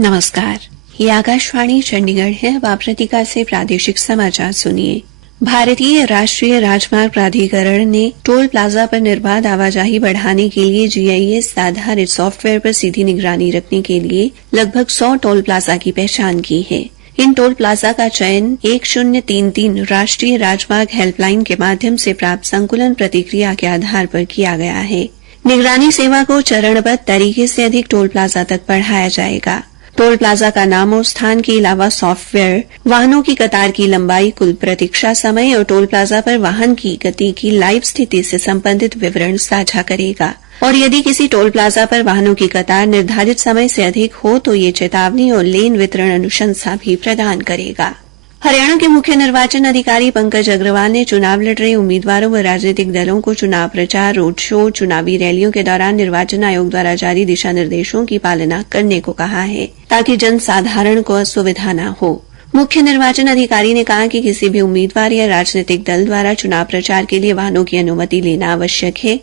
नमस्कार, ये आकाशवाणी चंडीगढ़ है। अब आप प्रतिका से प्रादेशिक समाचार सुनिए। भारतीय राष्ट्रीय राजमार्ग प्राधिकरण ने टोल प्लाजा पर निर्बाध आवाजाही बढ़ाने के लिए GIS आधारित सॉफ्टवेयर पर सीधी निगरानी रखने के लिए लगभग 100 टोल प्लाजा की पहचान की है। इन टोल प्लाजा का चयन 1033 राष्ट्रीय राजमार्ग हेल्पलाइन के माध्यम से प्राप्त संकुलन प्रतिक्रिया के आधार पर किया गया है। निगरानी सेवा को चरणबद्ध तरीके से अधिक टोल प्लाजा तक बढ़ाया जाएगा। टोल प्लाजा का नाम और स्थान के अलावा सॉफ्टवेयर वाहनों की कतार की लंबाई, कुल प्रतीक्षा समय और टोल प्लाजा पर वाहन की गति की लाइव स्थिति से संबंधित विवरण साझा करेगा। और यदि किसी टोल प्लाजा पर वाहनों की कतार निर्धारित समय से अधिक हो तो ये चेतावनी और लेन वितरण अनुशंसा भी प्रदान करेगा। हरियाणा के मुख्य निर्वाचन अधिकारी पंकज अग्रवाल ने चुनाव लड़ रहे उम्मीदवारों व राजनीतिक दलों को चुनाव प्रचार, रोड शो, चुनावी रैलियों के दौरान निर्वाचन आयोग द्वारा जारी दिशा निर्देशों की पालना करने को कहा है, ताकि जन साधारण को असुविधा न हो। मुख्य निर्वाचन अधिकारी ने कहा कि किसी भी उम्मीदवार या राजनीतिक दल द्वारा चुनाव प्रचार के लिए वाहनों की अनुमति लेना आवश्यक है।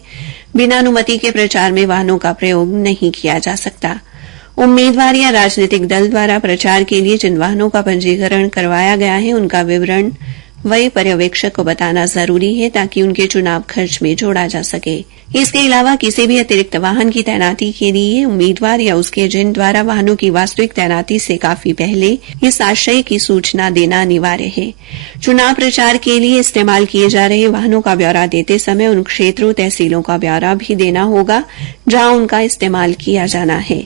बिना अनुमति के प्रचार में वाहनों का प्रयोग नहीं किया जा सकता। उम्मीदवार या राजनीतिक दल द्वारा प्रचार के लिए जिन वाहनों का पंजीकरण करवाया गया है उनका विवरण व्यय पर्यवेक्षक को बताना जरूरी है, ताकि उनके चुनाव खर्च में जोड़ा जा सके। इसके अलावा किसी भी अतिरिक्त वाहन की तैनाती के लिए उम्मीदवार या उसके एजेंट द्वारा वाहनों की वास्तविक तैनाती से काफी पहले इस आशय की सूचना देना अनिवार्य है। चुनाव प्रचार के लिए इस्तेमाल किए जा रहे वाहनों का ब्यौरा देते समय उन क्षेत्रों, तहसीलों का ब्यौरा भी देना होगा जहां उनका इस्तेमाल किया जाना है।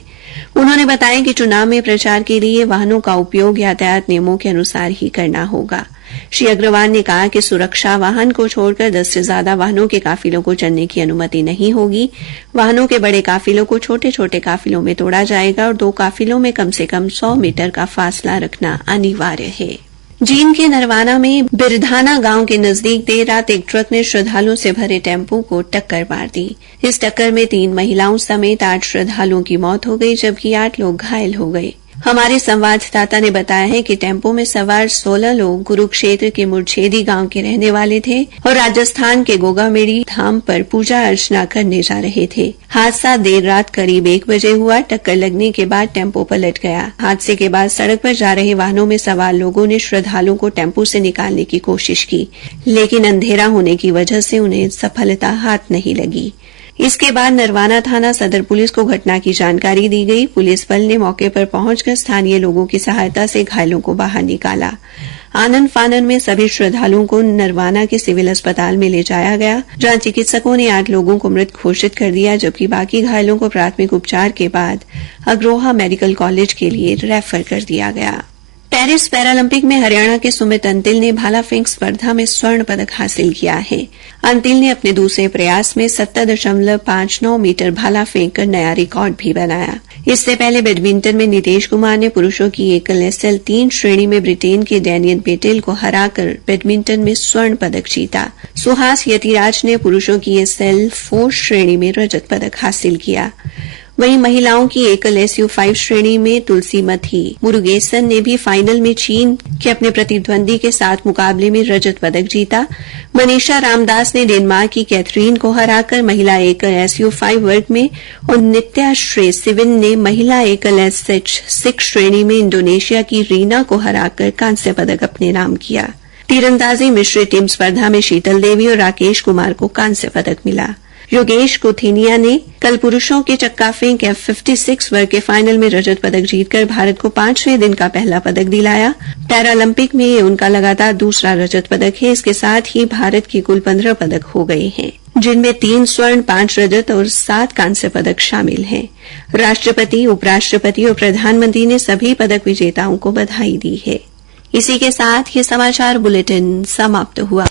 उन्होंने बताया कि चुनाव में प्रचार के लिए वाहनों का उपयोग यातायात नियमों के अनुसार ही करना होगा। श्री अग्रवाल ने कहा कि सुरक्षा वाहन को छोड़कर 10 से ज्यादा वाहनों के काफिलों को चलने की अनुमति नहीं होगी। वाहनों के बड़े काफिलों को छोटे छोटे काफिलों में तोड़ा जाएगा और 2 काफिलों में कम से कम 100 मीटर का फासला रखना अनिवार्य है। जींद के नरवाना में बिरधाना गांव के नजदीक देर रात एक ट्रक ने श्रद्धालुओं से भरे टेम्पो को टक्कर मार दी। इस टक्कर में 3 महिलाओं समेत 8 श्रद्धालुओं की मौत हो गई, जबकि 8 लोग घायल हो गए। हमारे संवाददाता ने बताया है कि टेम्पो में सवार 16 लोग कुरुक्षेत्र के मुरछेदी गांव के रहने वाले थे और राजस्थान के गोगामेड़ी धाम पर पूजा अर्चना करने जा रहे थे। हादसा देर रात करीब 1 बजे हुआ। टक्कर लगने के बाद टेम्पो पलट गया। हादसे के बाद सड़क पर जा रहे वाहनों में सवार लोगों ने श्रद्धालुओं को टेम्पो से निकालने की कोशिश की, लेकिन अंधेरा होने की वजह से उन्हें सफलता हाथ नहीं लगी। इसके बाद नरवाना थाना सदर पुलिस को घटना की जानकारी दी गई। पुलिस बल ने मौके पर पहुंचकर स्थानीय लोगों की सहायता से घायलों को बाहर निकाला। आनन फानन में सभी श्रद्धालुओं को नरवाना के सिविल अस्पताल में ले जाया गया, जहां चिकित्सकों ने 8 लोगों को मृत घोषित कर दिया, जबकि बाकी घायलों को प्राथमिक उपचार के बाद अग्रोहा मेडिकल कॉलेज के लिए रेफर कर दिया गया। पेरिस पैरालंपिक में हरियाणा के सुमित अंतिल ने भाला फेंक स्पर्धा में स्वर्ण पदक हासिल किया है। अंतिल ने अपने दूसरे प्रयास में 70.59 मीटर भाला फेंक कर नया रिकॉर्ड भी बनाया। इससे पहले बैडमिंटन में नीतीश कुमार ने पुरुषों की एकल SL 3 श्रेणी में ब्रिटेन के डैनियल पेटेल को हराकर बैडमिंटन में स्वर्ण पदक जीता। सुहास यतिराज ने पुरुषों की SL 4 श्रेणी में रजत पदक हासिल किया। वहीं महिलाओं की एकल SU5 श्रेणी में तुलसीमथी मुरुगेसन ने भी फाइनल में चीन के अपने प्रतिद्वंदी के साथ मुकाबले में रजत पदक जीता। मनीषा रामदास ने डेनमार्क की कैथरीन को हराकर महिला एकल SU5 वर्ग में और नित्याश्रेय सिविन ने महिला एकल SH6 श्रेणी में इंडोनेशिया की रीना को हराकर कांस्य पदक अपने नाम किया। तीरंदाजी मिश्रित टीम स्पर्धा में शीतल देवी और राकेश कुमार को कांस्य पदक मिला। योगेश कोथिनिया ने कल पुरुषों के चक्का फेंक F56 वर्ग के फाइनल में रजत पदक जीतकर भारत को 5वें दिन का पहला पदक दिलाया। पैरालंपिक में ये उनका लगातार दूसरा रजत पदक है। इसके साथ ही भारत की कुल 15 पदक हो गए हैं, जिनमें 3 स्वर्ण, 5 रजत और 7 कांस्य पदक शामिल हैं। राष्ट्रपति, उपराष्ट्रपति और प्रधानमंत्री ने सभी पदक विजेताओं को बधाई दी है। इसी के साथ ये समाचार बुलेटिन समाप्त हुआ।